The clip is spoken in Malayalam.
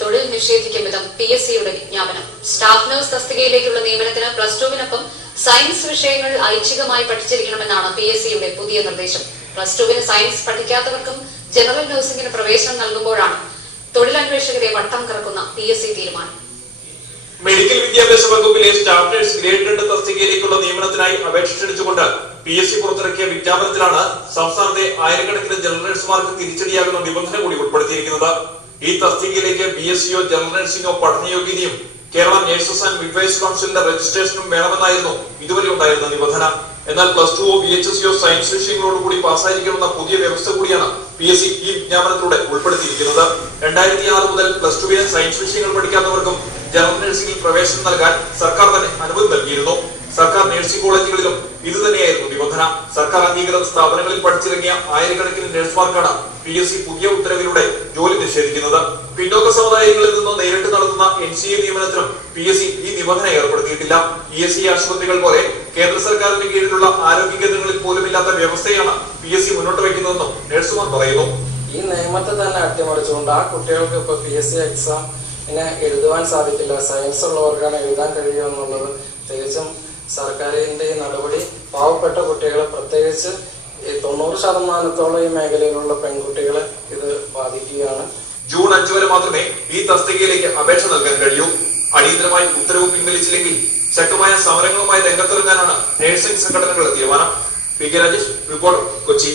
തൊഴിൽ നിഷേധിക്കും വിധം PSCയുടെ വിജ്ഞാപനം. സ്റ്റാഫ് നഴ്സ് തസ്തികയിലേക്കുള്ള നിയമനത്തിന് +2വിനൊപ്പം സയൻസ് വിഷയങ്ങൾ ഐച്ഛികമായി പഠിച്ചിരിക്കണമെന്നാണ് PSCയുടെ പുതിയ നിർദ്ദേശം. +2വിന് സയൻസ് പഠിക്കാത്തവർക്കും ജനറൽ നഴ്സിംഗിന് പ്രവേശനം നൽകുമ്പോഴാണ് തൊഴിലന്വേഷകരെ വട്ടം കറക്കുന്ന PSC തീരുമാനം. മെഡിക്കൽ വിദ്യാഭ്യാസ വകുപ്പിലെ സ്റ്റാഫ് നഴ്സ് ഗ്രേഡ് 2 തസ്തികയിലേക്കുള്ള നിയമനത്തിനായി അപേക്ഷ ക്ഷണിച്ചുകൊണ്ട് PSC പുറത്തിറക്കിയ വിജ്ഞാപനത്തിലാണ് സംസ്ഥാനത്തെ ആയിരക്കണക്കിന് ജനറൽ നഴ്സുമാർക്ക് തിരിച്ചടിയാകുന്ന നിബന്ധന കൂടി ഉൾപ്പെടുത്തിയിരിക്കുന്നത്. ഈ തസ്തികയിലേക്ക് BSCയോ ജനറൽ നഴ്സിംഗോ പഠനയോഗ്യതയും കേരള നഴ്സസ് ആൻഡ് മിഡ്വൈസ് കൗൺസിലിന്റെ രജിസ്ട്രേഷനും വേണമെന്നായിരുന്നു ഇതുവരെ ഉണ്ടായിരുന്ന നിബന്ധന. എന്നാൽ +2ഓ VHSCയോ സയൻസ് വിഷയങ്ങളോടുകൂടി പാസ്സായിരിക്കണമെന്ന പുതിയ വ്യവസ്ഥ കൂടിയാണ് PSC ഈ വിജ്ഞാപനത്തിലൂടെ ഉൾപ്പെടുത്തിയിരിക്കുന്നത്. 2006 മുതൽ +2വിന് സയൻസ് വിഷയങ്ങൾ പഠിക്കാത്തവർക്കും ജനറൽ നഴ്സിംഗിൽ പ്രവേശനം നൽകാൻ സർക്കാർ തന്നെ അനുമതി നൽകിയിരുന്നു. സർക്കാർ നഴ്സിംഗ് കോളേജുകളിലും ഇത് തന്നെയായിരുന്നു നിബന്ധന. സർക്കാർ അംഗീകൃത സ്ഥാപനങ്ങളിൽ പഠിച്ചിറങ്ങിയ ആയിരക്കണക്കിന് നഴ്സുമാർക്കാണ് PSC പുതിയ ഉത്തരവിലൂടെ ജോലി നിഷേധിക്കുന്നത്. പിന്നോക്ക സമുദായങ്ങളിൽ നിന്ന് നേരിട്ട് നടത്തുന്ന NCA നിയമനത്തിനും PSC ഈ നിബന്ധന ഏർപ്പെടുത്തിയിട്ടില്ല. ESC ആശുപത്രികൾ പോലെ കേന്ദ്ര സർക്കാരിന്റെ കീഴിലുള്ള ആരോഗ്യ കേന്ദ്രങ്ങളിൽ പോലും ഇല്ലാത്ത വ്യവസ്ഥയാണ് PSC മുന്നോട്ട് വയ്ക്കുന്നതെന്നും നഴ്സുമാർ പറയുന്നു. ഈ നിയമത്തെ തന്നെ അട്ടിമറിച്ചുകൊണ്ട് ആ കുട്ടികൾക്ക് ഇപ്പൊ PSC എക്സാം എഴുതുവാൻ സാധിക്കില്ല, സയൻസ് ഉള്ളവർക്കാണ് എഴുതാൻ കഴിയുക എന്നുള്ളത് തികച്ചും സർക്കാരിന്റെ ഈ നടപടി പാവപ്പെട്ട കുട്ടികളെ, പ്രത്യേകിച്ച് 90% ഈ മേഖലയിലുള്ള പെൺകുട്ടികളെ ഇത് ബാധിക്കുകയാണ്. ജൂൺ 5 വരെ മാത്രമേ ഈ തസ്തികയിലേക്ക് അപേക്ഷ നൽകാൻ കഴിയൂ. അടിയന്തരമായി ഉത്തരവ് പിൻവലിച്ചില്ലെങ്കിൽ ശക്തമായ സമരങ്ങളുമായി രംഗത്തിറങ്ങാനാണ് നഴ്സിംഗ് സംഘടനകളുടെ തീരുമാനം. PK Rajesh, reporter, Kochi.